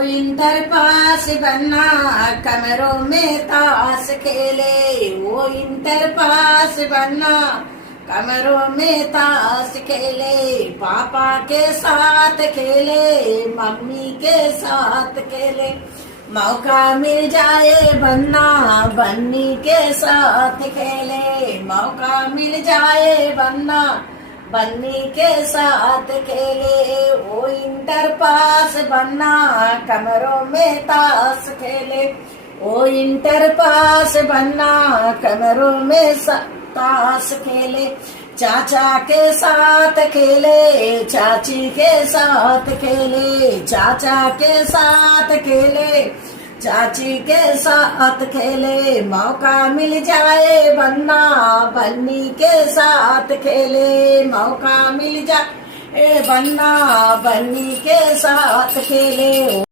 Inter pass बनना कमरों में ताश खेले, वो इंटर पास बनना कमरों में ताश खेले। पापा के साथ खेले, मम्मी के साथ खेले। मौका मिल जाए बनना बन्नी के साथ खेले, मौका मिल जाए बनना बन्नी के साथ खेले। वो इंटर पास बनना कमरों में ताश खेले, वो इंटर पास बनना कमरों में ताश खेले। चाचा के साथ खेले, चाची के साथ खेले, चाचा के साथ खेले, चाची के साथ खेले। मौका मिल जाए बनना बन्नी के साथ खेले, मौका मिल जाए बनना बन्नी के साथ खेले।